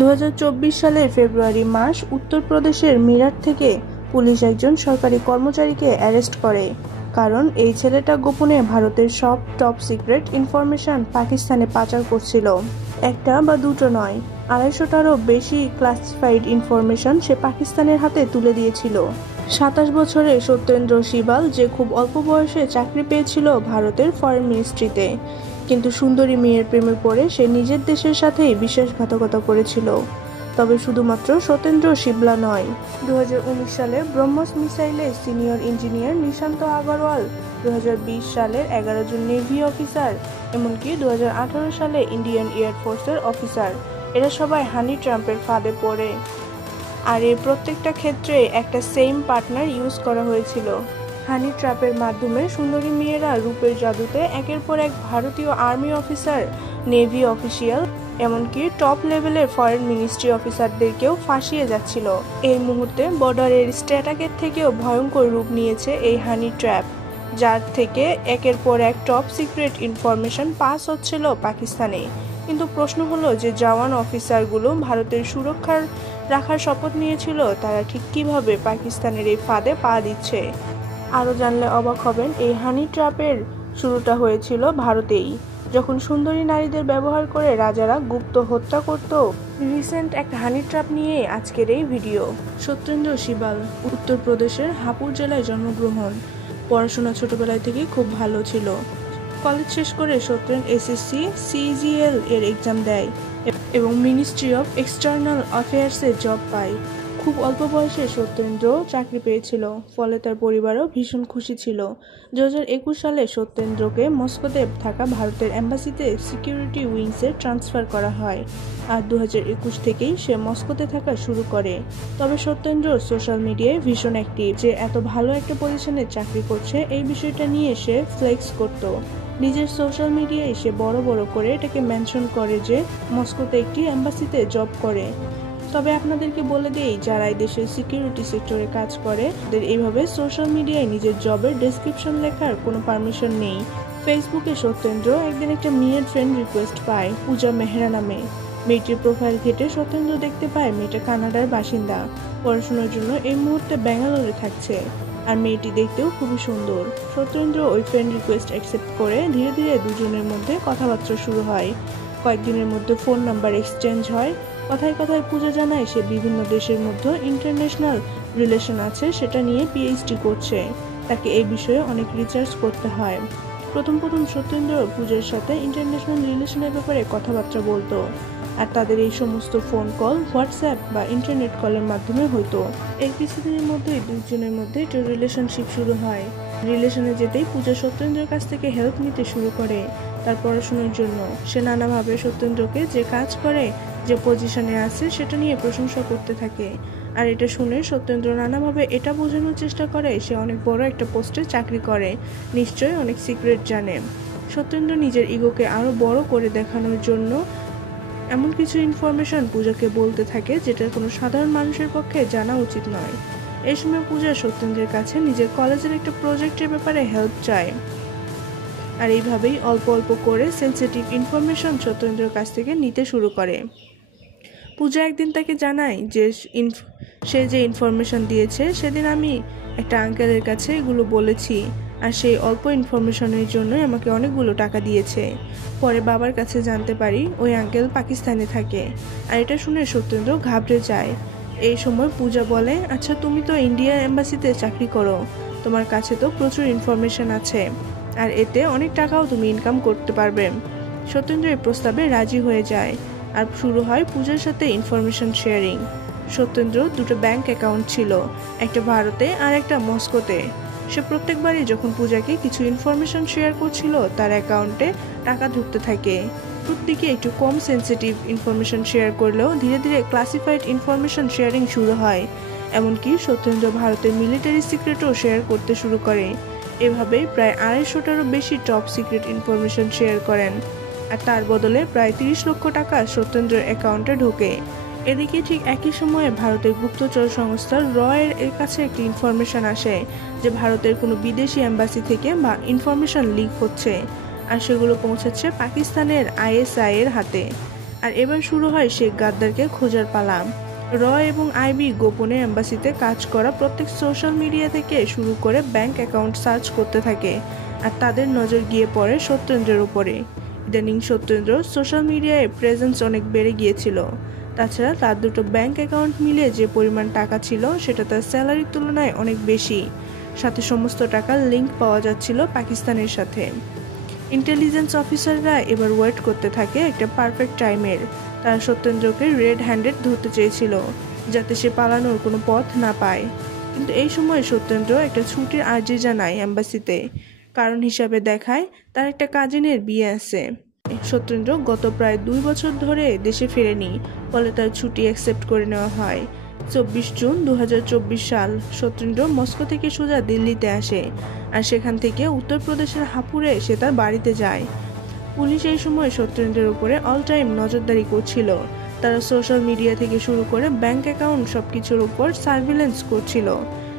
2024 সালের ফেব্রুয়ারি মাস উত্তরপ্রদেশের মিরাট থেকে পুলিশ একজন সরকারি কর্মচারীকে অ্যারেস্ট করে, কারণ এই ছেলেটা গোপনে ভারতের সব টপ সিক্রেট ইনফরমেশন পাকিস্তানে পাচার করছিল। একটা বা দুটো নয়, 250টারও বেশি ক্লাসিফাইড ইনফরমেশন সে পাকিস্তানের হাতে তুলে দিয়েছিল। 27 বছরের সত্যেন্দ্র শিবাল, যে খুব অল্প বয়সে চাকরি পেয়েছিল ভারতের ফরেন মিনিস্ট্রিতে, কিন্তু সুন্দরী মেয়ের প্রেমে পড়ে সে নিজের দেশের সাথেই বিশ্বাসঘাতকতা করেছিল। তবে শুধুমাত্র সত্যেন্দ্র শিবলা নয়, 2019 সালে ব্রহ্মস মিসাইলে সিনিয়র ইঞ্জিনিয়ার নিশান্ত আগরওয়াল, 2020 সালের 11 জন নেভি অফিসার, এমনকি 2018 সালে ইন্ডিয়ান এয়ারফোর্সের অফিসার, এরা সবাই হানি ট্রাম্পের ফাঁদে পড়ে। আর এই প্রত্যেকটা ক্ষেত্রে একটা সেম পার্টনার ইউজ করা হয়েছিল। হানি ট্র্যাপের মাধ্যমে সুন্দরী মেয়েরা রূপের জাদুতে একের পর এক ভারতীয় আর্মি অফিসার, নেভি অফিসিয়াল, এমনকি টপ লেভেলের ফরেন মিনিস্ট্রি অফিসারদেরকেও ফাঁসিয়ে যাচ্ছিল। এই মুহূর্তে বর্ডারের স্ট্যাটাকের থেকেও ভয়ঙ্কর রূপ নিয়েছে এই হানি ট্র্যাপ, যার থেকে একের পর এক টপ সিক্রেট ইনফরমেশন পাস হচ্ছিল পাকিস্তানে। কিন্তু প্রশ্ন হলো যে জওয়ান অফিসারগুলো ভারতের সুরক্ষার রাখার শপথ নিয়েছিল, তারা ঠিক কিভাবে পাকিস্তানের এই ফাঁদে পা দিচ্ছে। আরও জানলে অবাক হবেন, এই হানি ট্র্যাপের শুরুটা হয়েছিল ভারতেই, যখন সুন্দরী নারীদের ব্যবহার করে রাজারা গুপ্ত হত্যা করত। রিসেন্ট একটা হানি ট্র্যাপ নিয়ে আজকের এই ভিডিও। সত্যেন্দ্র শিবাল উত্তরপ্রদেশের হাপুর জেলায় জন্মগ্রহণ। পড়াশোনা ছোটবেলায় থেকে খুব ভালো ছিল। কলেজ শেষ করে সত্যেন্দ্র এসএসসি সিজিএল এর এক্সাম দেয় এবং মিনিস্ট্রি অফ এক্সটার্নাল অ্যাফেয়ার্সে জব পায়। খুব অল্প বয়সে সত্যেন্দ্র চাকরি পেয়েছিল, ফলে তার পরিবারও ভীষণ খুশি ছিল। 2021 সালে সত্যেন্দ্রকে মস্কোতে থাকা ভারতের এম্বাসিতে সিকিউরিটি উইংসে ট্রান্সফার করা হয়, আর 2021 থেকেই সে মস্কোতে থাকা শুরু করে। তবে সত্যেন্দ্র সোশ্যাল মিডিয়ায় ভীষণ অ্যাক্টিভ, যে এত ভালো একটা পজিশনে চাকরি করছে এই বিষয়টা নিয়ে সে ফ্লেক্স করত। নিজের সোশ্যাল মিডিয়ায় সে বড় বড় করে এটাকে মেনশন করে যে মস্কোতে একটি এম্বাসিতে জব করে। তবে আপনাদেরকে বলে দেই, যারা এই দেশের সিকিউরিটি সেক্টরে কাজ করে তাদের এইভাবে সোশ্যাল মিডিয়ায় নিজের জবের ডেসক্রিপশন লেখার কোনো পারমিশন নেই। ফেসবুকে সত্যেন্দ্র একদিন একটা মেয়ের ফ্রেন্ড রিকোয়েস্ট পায় পূজা মেহরা নামে। মেয়েটির প্রোফাইল ঘেটে সত্যেন্দ্র দেখতে পায় মেয়েটা কানাডার বাসিন্দা, পড়াশোনার জন্য এই মুহূর্তে ব্যাঙ্গালোরে থাকছে, আর মেয়েটি দেখতেও খুবই সুন্দর। সত্যেন্দ্র ওই ফ্রেন্ড রিকোয়েস্ট অ্যাকসেপ্ট করে ধীরে ধীরে দুজনের মধ্যে কথাবার্তা শুরু হয়। কয়েকদিনের মধ্যে ফোন নাম্বার এক্সচেঞ্জ হয়। কথায় কথায় পূজা জানায় সে বিভিন্ন দেশের মধ্যে ইন্টারন্যাশনাল রিলেশন আছে, সেটা নিয়ে পিএইচডি করছে, তাকে এই বিষয়ে অনেক রিসার্চ করতে হয়। প্রথম সত্যেন্দ্র পূজার সাথে ইন্টারন্যাশনাল রিলেশনের ব্যাপারে কথাবার্তা বলতো, আর তাদের এই সমস্ত ফোন কল হোয়াটসঅ্যাপ বা ইন্টারনেট কলের মাধ্যমে হতো। এই কিছুদিনের মধ্যেই দুজনের মধ্যে একটা রিলেশনশিপ শুরু হয়। রিলেশনে যেতেই পূজা সত্যেন্দ্রের কাছ থেকে হেল্প নিতে শুরু করে তার পড়াশোনার জন্য। সে নানাভাবে সত্যেন্দ্রকে যে কাজ করে, যে পজিশনে আছে সেটা নিয়ে প্রশংসা করতে থাকে, আর এটা শুনে সত্যেন্দ্র নানাভাবে এটা বোঝানোর চেষ্টা করে সে অনেক বড় একটা পোস্টে চাকরি করে, নিশ্চয়ই অনেক সিক্রেট জানে। সত্যেন্দ্র নিজের ইগোকে আরও বড় করে দেখানোর জন্য এমন কিছু ইনফরমেশন পূজাকে বলতে থাকে যেটা কোনো সাধারণ মানুষের পক্ষে জানা উচিত নয়। এই সময় পূজা সত্যেন্দ্রের কাছে নিজের কলেজের একটা প্রজেক্টের ব্যাপারে হেল্প চায়, আর এইভাবেই অল্প অল্প করে সেন্সিটিভ ইনফরমেশন সত্যেন্দ্রের কাছ থেকে নিতে শুরু করে। পূজা একদিন তাকে জানায় যে সে যে ইনফরমেশন দিয়েছে সেদিন আমি একটা আঙ্কেলের কাছে এগুলো বলেছি, আর সেই অল্প ইনফরমেশনের জন্যই আমাকে অনেকগুলো টাকা দিয়েছে। পরে বাবার কাছে জানতে পারি ওই আঙ্কেল পাকিস্তানে থাকে, আর এটা শুনে সত্যেন্দ্র ঘাবড়ে যায়। এই সময় পূজা বলে, আচ্ছা তুমি তো ইন্ডিয়া এম্বাসিতে চাকরি করো, তোমার কাছে তো প্রচুর ইনফরমেশন আছে, আর এতে অনেক টাকাও তুমি ইনকাম করতে পারবে। সত্যেন্দ্র এই প্রস্তাবে রাজি হয়ে যায়, আর শুরু হয় পূজার সাথে ইনফরমেশন শেয়ারিং। সত্যেন্দ্র দুটো ব্যাংক অ্যাকাউন্ট ছিল, একটা ভারতে আর একটা মস্কোতে। সে প্রত্যেকবারই যখন পূজাকে কিছু ইনফরমেশন শেয়ার করছিল তার অ্যাকাউন্টে টাকা ঢুকতে থাকে। প্রত্যেকে একটু কম সেন্সিটিভ ইনফরমেশন শেয়ার করলেও ধীরে ধীরে ক্লাসিফাইড ইনফরমেশন শেয়ারিং শুরু হয়। এমনকি সত্যেন্দ্র ভারতের মিলিটারি সিক্রেটও শেয়ার করতে শুরু করে। এভাবেই প্রায় 250টারও বেশি টপ সিক্রেট ইনফরমেশন শেয়ার করেন, আর তার বদলে প্রায় 30 লক্ষ টাকা সত্যেন্দ্রের অ্যাকাউন্টে ঢোকে। এদিকে ঠিক একই সময়ে ভারতের গুপ্তচর সংস্থা এর কাছে একটি ইনফরমেশন আসে যে ভারতের কোনো বিদেশি এম্বাসি থেকে বা ইনফরমেশন লিক হচ্ছে, আর সেগুলো পৌঁছাচ্ছে পাকিস্তানের আইএসআই এর হাতে। আর এবার শুরু হয় শেখ গাদ্দারকে খোঁজার পালা। র এবং আইবি গোপনে এম্বাসিতে কাজ করা প্রত্যেক সোশ্যাল মিডিয়া থেকে শুরু করে ব্যাংক অ্যাকাউন্ট সার্চ করতে থাকে, আর তাদের নজর গিয়ে পড়ে সত্যেন্দ্রের উপরে। ইদানিং সত্যেন্দ্র সোশ্যাল মিডিয়ায় প্রেজেন্স অনেক বেড়ে গিয়েছিল। তাছাড়া তার দুটো ব্যাংক অ্যাকাউন্ট মিলিয়ে যে পরিমাণ টাকা ছিল সেটা তার স্যালারির তুলনায় অনেক বেশি, সাথে সমস্ত টাকার লিঙ্ক পাওয়া যাচ্ছিল পাকিস্তানের সাথে। ইন্টেলিজেন্স অফিসাররা এবার ওয়েট করতে থাকে একটা পারফেক্ট টাইমের। তারা সত্যেন্দ্রকে রেড হ্যান্ডেড ধরতে চেয়েছিল, যাতে সে পালানোর কোনো পথ না পায়। কিন্তু এই সময় সত্যেন্দ্র একটা ছুটির আর্জি জানায় এম্বাসিতে। কারণ হিসাবে দেখায় তার একটা কাজিনের বিয়ে আছে। সত্যেন্দ্র গত প্রায় 2 বছর ধরে দেশে ফেরেনি, ফলে তার ছুটি অ্যাকসেপ্ট করে নেওয়া হয়। 24 জুন 2024 সাল সত্যেন্দ্র মস্কো থেকে সোজা দিল্লিতে আসে, আর সেখান থেকে উত্তরপ্রদেশের হাপুড়ে সে তার বাড়িতে যায়। পুলিশ এই সময় সত্যেন্দ্রের উপরে অল টাইম নজরদারি করছিল। তারা সোশ্যাল মিডিয়া থেকে শুরু করে ব্যাংক অ্যাকাউন্ট সবকিছুর উপর সার্ভিলেন্স করছিল।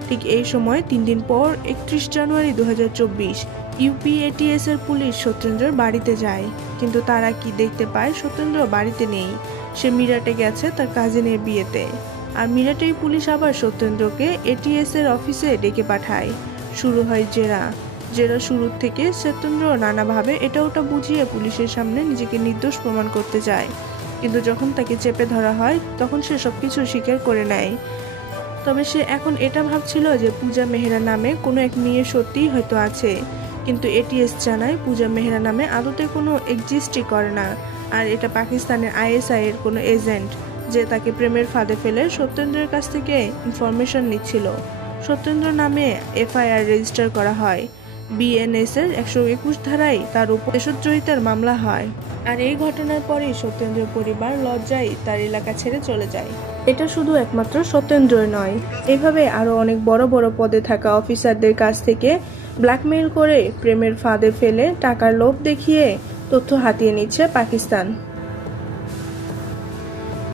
ঠিক এই সময় 3 দিন পর 31 জানুয়ারি 2024 ইউপি এটিএস এর পুলিশ সত্যেন্দ্রের বাড়িতে যায়। কিন্তু তারা কি দেখতে পায়, সত্যেন্দ্র বাড়িতে নেই, সে মিরাটে গেছে তার কাজিনের বিয়েতে। আর মিরাটেই পুলিশ আবার সত্যেন্দ্রকে এটিএস এর অফিসে ডেকে পাঠায়। শুরু হয় জেরা। শুরুর থেকে সত্যেন্দ্র নানাভাবে এটা ওটা বুঝিয়ে পুলিশের সামনে নিজেকে নির্দোষ প্রমাণ করতে চায়, কিন্তু যখন তাকে চেপে ধরা হয় তখন সে সবকিছু স্বীকার করে নেয়। তবে সে এখন এটা ভাবছিল যে পূজা মেহরা নামে কোনো এক মেয়ে সত্যিই হয়তো আছে, কিন্তু এটিএস জানায় পূজা মেহরা নামে আদতে কোনো এক্সিস্টই করে না, আর এটা পাকিস্তানের আইএসআই এর কোনো এজেন্ট, যে তাকে প্রেমের ফাঁদে ফেলে সত্যেন্দ্রের কাছ থেকে ইনফরমেশন নিচ্ছিল। সত্যেন্দ্র নামে এফআইআর রেজিস্টার করা হয়। বিএনএস এর 121 ধারায় তার উপর দেশদ্রোহিতার মামলা হয়। আর এই ঘটনার পরেই সত্যেন্দ্রের পরিবার লজ্জায় তার এলাকা ছেড়ে চলে যায়। এটা শুধু একমাত্র সত্যেন্দ্রই নয়, এইভাবে আরো অনেক বড় বড় পদে থাকা অফিসারদের কাছ থেকে ব্ল্যাকমেইল করে প্রেমের ফাঁদে ফেলে টাকার লোভ দেখিয়ে তথ্য হাতিয়ে নিচ্ছে পাকিস্তান।